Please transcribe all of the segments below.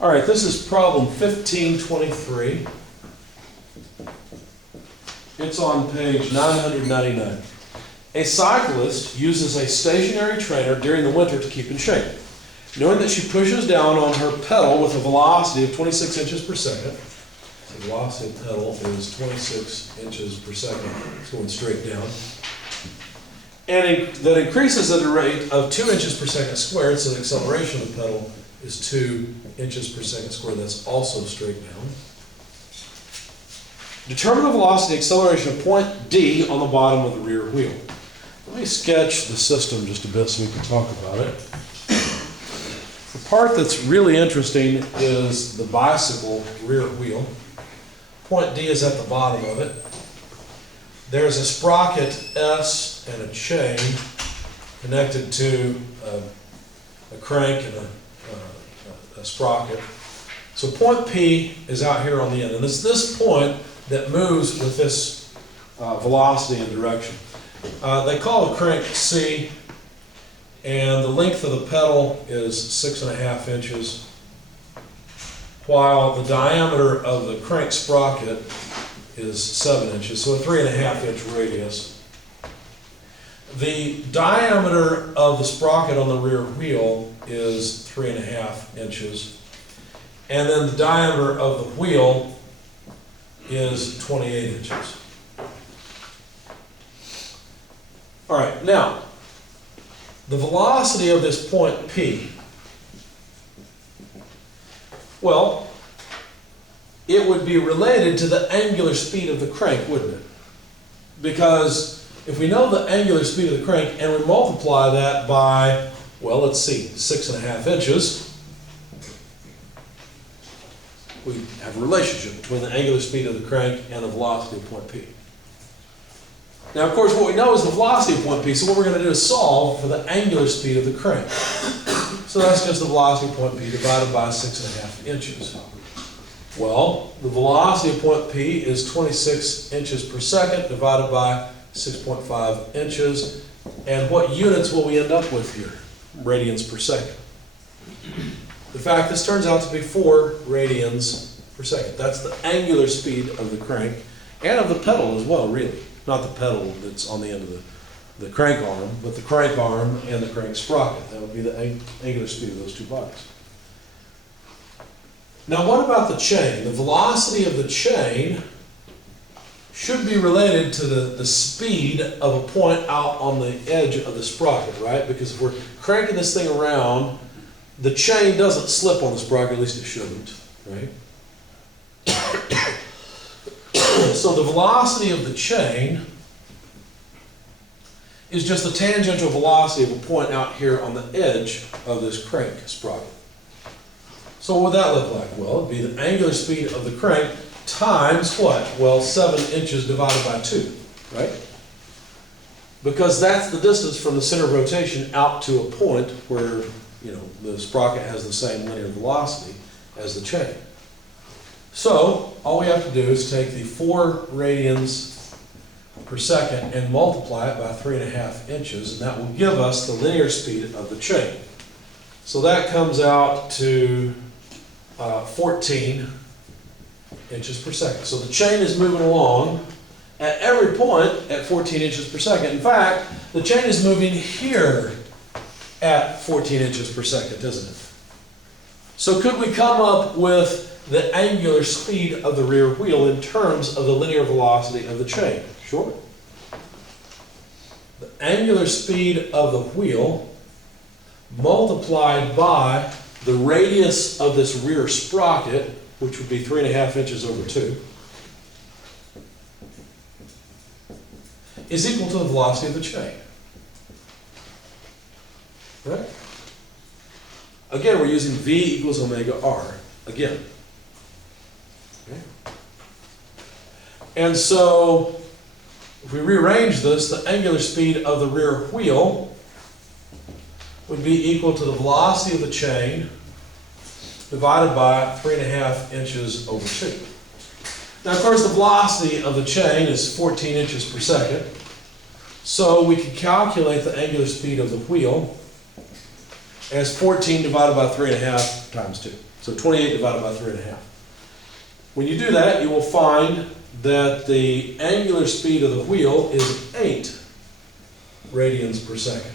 All right, this is problem 1523. It's on page 999. A cyclist uses a stationary trainer during the winter to keep in shape. Knowing that she pushes down on her pedal with a velocity of 26 inches per second, the velocity of the pedal is 26 inches per second, it's going straight down, and that increases at a rate of 2 inches per second squared, so the acceleration of the pedal is 2 inches per second squared, that's also straight down. Determine the velocity and acceleration of point D on the bottom of the rear wheel. Let me sketch the system just a bit so we can talk about it. The part that's really interesting is the bicycle rear wheel. Point D is at the bottom of it. There's a sprocket S and a chain connected to a crank and a sprocket. So point P is out here on the end, and it's this point that moves with this velocity and direction. They call the crank C, and the length of the pedal is 6.5 inches, while the diameter of the crank sprocket is 7 inches, so a 3.5 inch radius. The diameter of the sprocket on the rear wheel is 3.5 inches, and then the diameter of the wheel is 28 inches. All right, now, the velocity of this point P, well, it would be related to the angular speed of the crank, wouldn't it? Because if we know the angular speed of the crank and we multiply that by, well, let's see, 6.5 inches, we have a relationship between the angular speed of the crank and the velocity of point P. Now, of course, what we know is the velocity of point P, so what we're going to do is solve for the angular speed of the crank. So that's just the velocity of point P divided by 6.5 inches. Well, the velocity of point P is 26 inches per second divided by 6.5 inches. And what units will we end up with here? Radians per second. In fact, this turns out to be 4 radians per second. That's the angular speed of the crank and of the pedal as well, really. Not the pedal that's on the end of the crank arm, but the crank arm and the crank sprocket. That would be the angular speed of those two bodies. Now, what about the chain? The velocity of the chain should be related to the speed of a point out on the edge of the sprocket, right? Because if we're cranking this thing around, the chain doesn't slip on the sprocket, at least it shouldn't, right? So the velocity of the chain is just the tangential velocity of a point out here on the edge of this crank sprocket. So what would that look like? Well, it'd be the angular speed of the crank times what? Well, 7 inches divided by 2, right? Because that's the distance from the center of rotation out to a point where, you know, the sprocket has the same linear velocity as the chain. So all we have to do is take the 4 radians per second and multiply it by 3.5 inches, and that will give us the linear speed of the chain. So that comes out to 14 inches per second. So the chain is moving along at every point at 14 inches per second. In fact, the chain is moving here at 14 inches per second, isn't it? So could we come up with the angular speed of the rear wheel in terms of the linear velocity of the chain? Sure. The angular speed of the wheel multiplied by the radius of this rear sprocket, which would be 3.5 inches over 2, is equal to the velocity of the chain. Right? Again, we're using V equals omega R. Again. Okay. And so, if we rearrange this, the angular speed of the rear wheel would be equal to the velocity of the chain divided by 3.5 inches over 2. Now, of course, the velocity of the chain is 14 inches per second. So we can calculate the angular speed of the wheel as 14 divided by 3.5 times 2. So 28 divided by 3.5. When you do that, you will find that the angular speed of the wheel is 8 radians per second.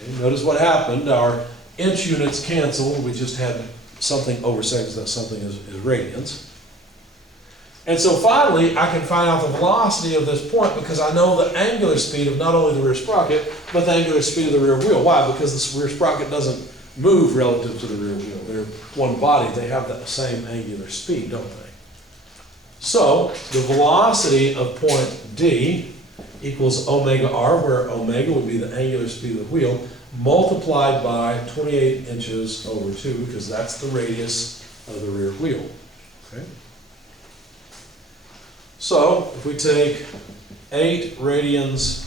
Okay, notice what happened. Our inch units canceled. We just had something over seconds, that something is radians. And so finally, I can find out the velocity of this point because I know the angular speed of not only the rear sprocket, but the angular speed of the rear wheel. Why? Because this rear sprocket doesn't move relative to the rear wheel. They're one body. They have that same angular speed, don't they? So the velocity of point D equals omega r, where omega would be the angular speed of the wheel, multiplied by 28 inches over 2, because that's the radius of the rear wheel. Okay? So if we take 8 radians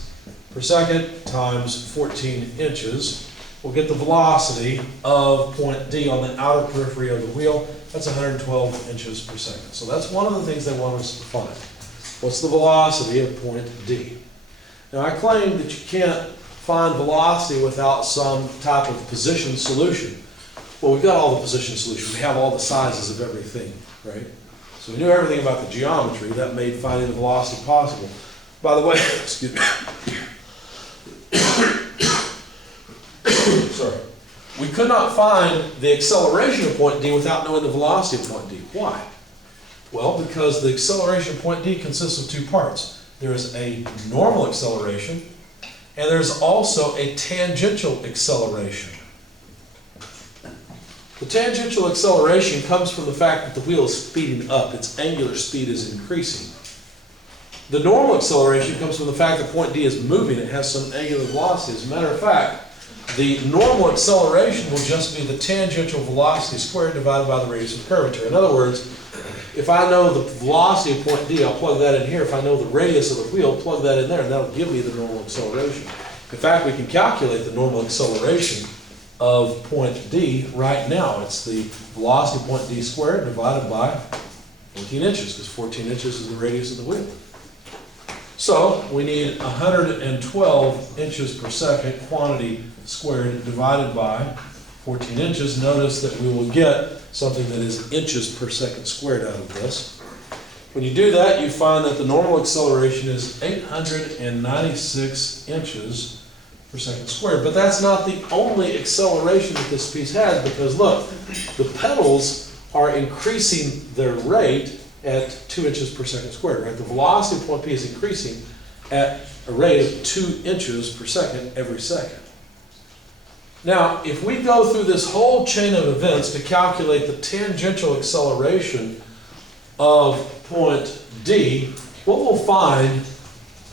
per second times 14 inches, we'll get the velocity of point D on the outer periphery of the wheel. That's 112 inches per second. So that's one of the things they want us to find. What's the velocity of point D? Now I claim that you can't find velocity without some type of position solution. Well, we've got all the position solutions. We have all the sizes of everything, right? So we knew everything about the geometry. That made finding the velocity possible. By the way, excuse me. Sorry. We could not find the acceleration of point D without knowing the velocity of point D. Why? Well, because the acceleration of point D consists of two parts. There is a normal acceleration, and there's also a tangential acceleration. The tangential acceleration comes from the fact that the wheel is speeding up. Its angular speed is increasing. The normal acceleration comes from the fact that point D is moving. It has some angular velocity. As a matter of fact, the normal acceleration will just be the tangential velocity squared divided by the radius of curvature. In other words, if I know the velocity of point D, I'll plug that in here. If I know the radius of the wheel, plug that in there, and that'll give me the normal acceleration. In fact, we can calculate the normal acceleration of point D right now. It's the velocity of point D squared divided by 14 inches, because 14 inches is the radius of the wheel. So we need 112 inches per second quantity squared divided by 14 inches. Notice that we will get something that is inches per second squared out of this. When you do that, you find that the normal acceleration is 896 inches per second squared. But that's not the only acceleration that this piece has, because look, the pedals are increasing their rate at 2 inches per second squared, right? The velocity of point P is increasing at a rate of 2 inches per second every second. Now, if we go through this whole chain of events to calculate the tangential acceleration of point D, what we'll find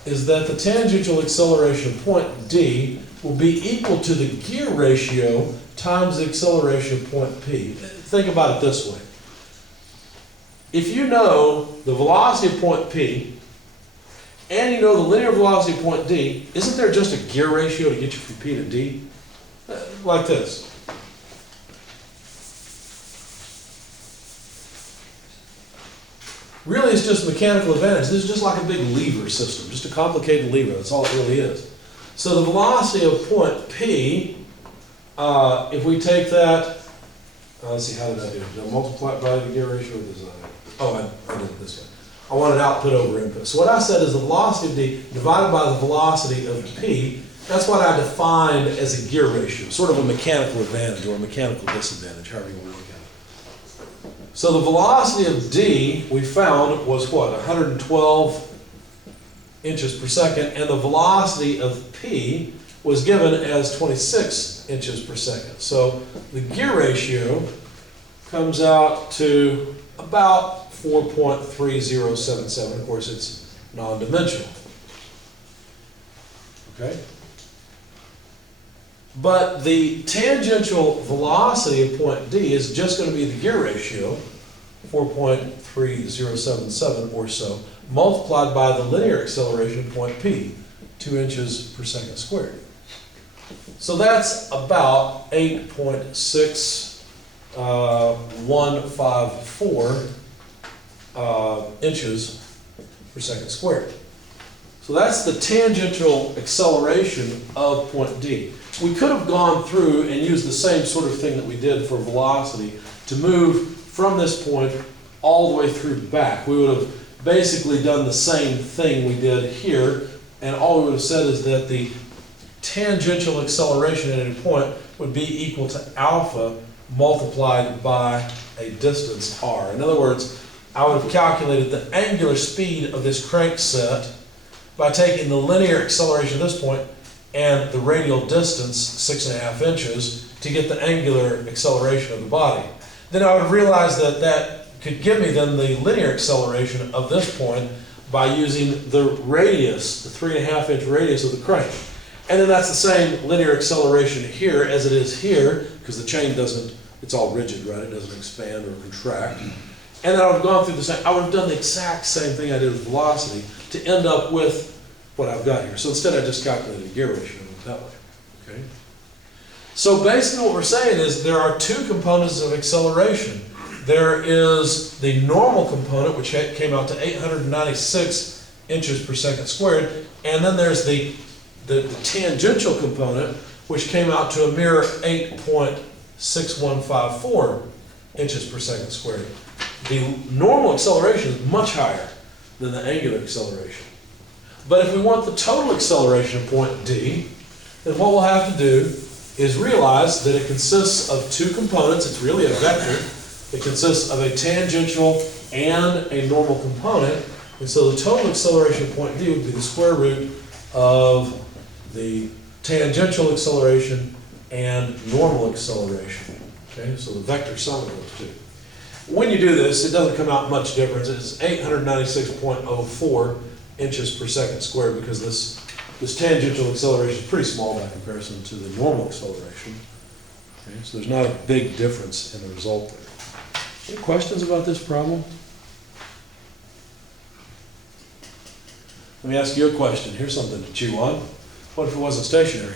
is that the tangential acceleration of point D will be equal to the gear ratio times the acceleration of point P. Think about it this way. If you know the velocity of point P and you know the linear velocity of point D, isn't there just a gear ratio to get you from P to D? Like this. Really, it's just mechanical advantage. This is just like a big lever system, just a complicated lever. That's all it really is. So the velocity of point P, if we take that, let's see, how did I do it? Did I multiply it by the gear ratio? Oh, I did it this way. I wanted output over input. So what I said is the velocity of D divided by the velocity of P. That's what I defined as a gear ratio, sort of a mechanical advantage or a mechanical disadvantage, however you want to look at it. So the velocity of D we found was what? 112 inches per second, and the velocity of P was given as 26 inches per second. So the gear ratio comes out to about 4.3077. Of course, it's non-dimensional. Okay? But the tangential velocity of point D is just going to be the gear ratio, 4.3077 or so, multiplied by the linear acceleration of point P, 2 inches per second squared. So that's about 8.6154 inches per second squared. So that's the tangential acceleration of point D. We could have gone through and used the same sort of thing that we did for velocity to move from this point all the way through back. We would have basically done the same thing we did here, and all we would have said is that the tangential acceleration at any point would be equal to alpha multiplied by a distance r. In other words, I would have calculated the angular speed of this crankset by taking the linear acceleration at this point and the radial distance, 6.5 inches, to get the angular acceleration of the body. Then I would have realized that that could give me then the linear acceleration of this point by using the radius, the 3.5 inch radius of the crank. And then that's the same linear acceleration here as it is here, because the chain doesn't, it's all rigid, right? It doesn't expand or contract. And then I would have gone through the same, I would have done the exact same thing I did with velocity to end up with what I've got here. So instead I just calculated a gear ratio that way, okay? So basically what we're saying is there are two components of acceleration. There is the normal component, which came out to 896 inches per second squared, and then there's the tangential component, which came out to a mere 8.6154 inches per second squared. The normal acceleration is much higher than the angular acceleration. But if we want the total acceleration at point D, then what we'll have to do is realize that it consists of two components. It's really a vector. It consists of a tangential and a normal component. And so the total acceleration at point D would be the square root of the tangential acceleration and normal acceleration. Okay, so the vector sum of those two. When you do this, it doesn't come out much difference. It's 896.04 inches per second squared, because this tangential acceleration is pretty small by comparison to the normal acceleration. Okay, so there's not a big difference in the result there. Any questions about this problem? Let me ask you a question. Here's something to chew on. What if it wasn't stationary?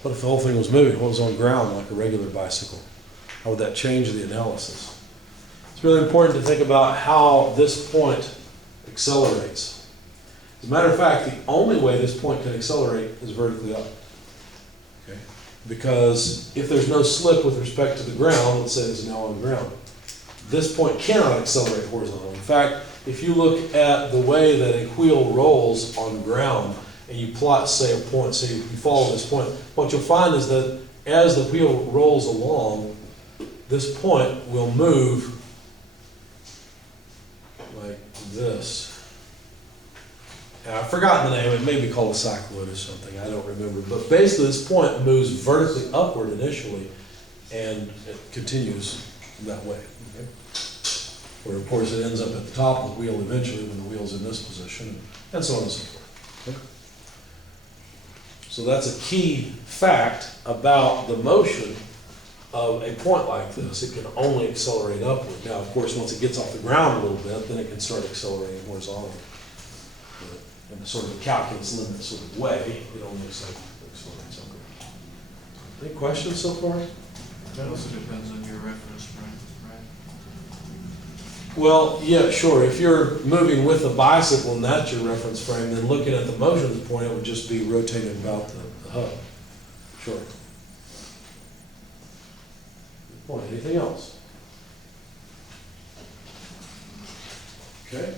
What if the whole thing was moving? What was on ground like a regular bicycle? How would that change the analysis? It's really important to think about how this point accelerates. As a matter of fact, the only way this point can accelerate is vertically up. Okay? Because if there's no slip with respect to the ground, let's say it's now on the ground, this point cannot accelerate horizontally. In fact, if you look at the way that a wheel rolls on ground and you plot, say, a point, so you follow this point, what you'll find is that as the wheel rolls along, this point will move like this. And I've forgotten the name, it may be called a cycloid or something, I don't remember. But basically this point moves vertically upward initially, and it continues that way. Okay? Where of course it ends up at the top of the wheel eventually when the wheel's in this position, and so on and so forth. Okay? So that's a key fact about the motion of a point like this. It can only accelerate upward. Now, of course, once it gets off the ground a little bit, then it can start accelerating horizontally. In a sort of a calculus limit sort of way, it only accelerates upward. Any questions so far? That also depends on your reference frame, right? Well, yeah, sure. If you're moving with a bicycle and that's your reference frame, then looking at the motion of the point, it would just be rotating about the hub. Sure. Good point. Anything else? Okay.